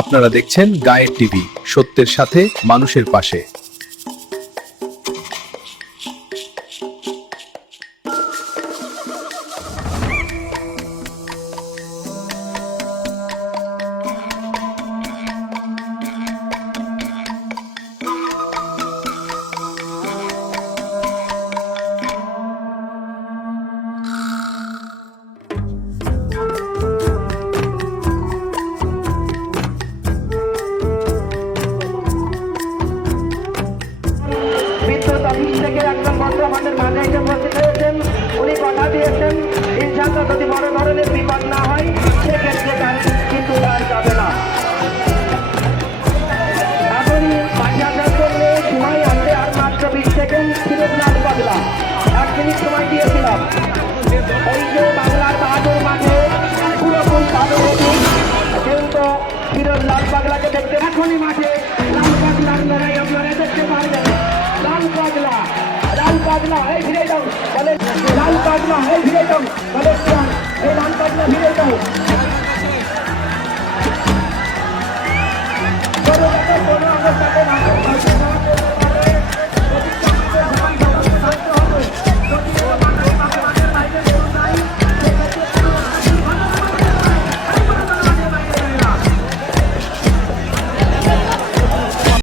আপনারা দেখছেন গায়ের টিভি, সত্যের সাথে মানুষের পাশে। বিদ্যুৎ অফিস থেকে একজন ভদ্র আমাদের মাঝে এসে উপস্থিত হয়েছেন। উনি কথা দিয়েছেন ইনশাআল্লাহ যদি বড় ধরনের বিপদ না হয় সেক্ষেত্রে কারেন্ট কিন্তু আর যাবে না। এখন বাজার করলে সময় আছে আর মাত্র 20 সেকেন্ড। ফিরোজ লাল পাগলা 1 মিনিট সময় দিয়েছিলাম। এই যে বাংলার বাহাদুর মাঠে পুরোপুরি ভালো হতুন, কিন্তু ফিরোজ লাল পাগলাকে দেখতে এখনই মাঠে লাল পাগলার লড়াই আপনারা দেখতে পারবেন। লাল পাগলা এই ফিরে যাও বলে, লাল পাগলা এই ফিরে যাও বলে, এই লাল পাগলা ফিরে যাও।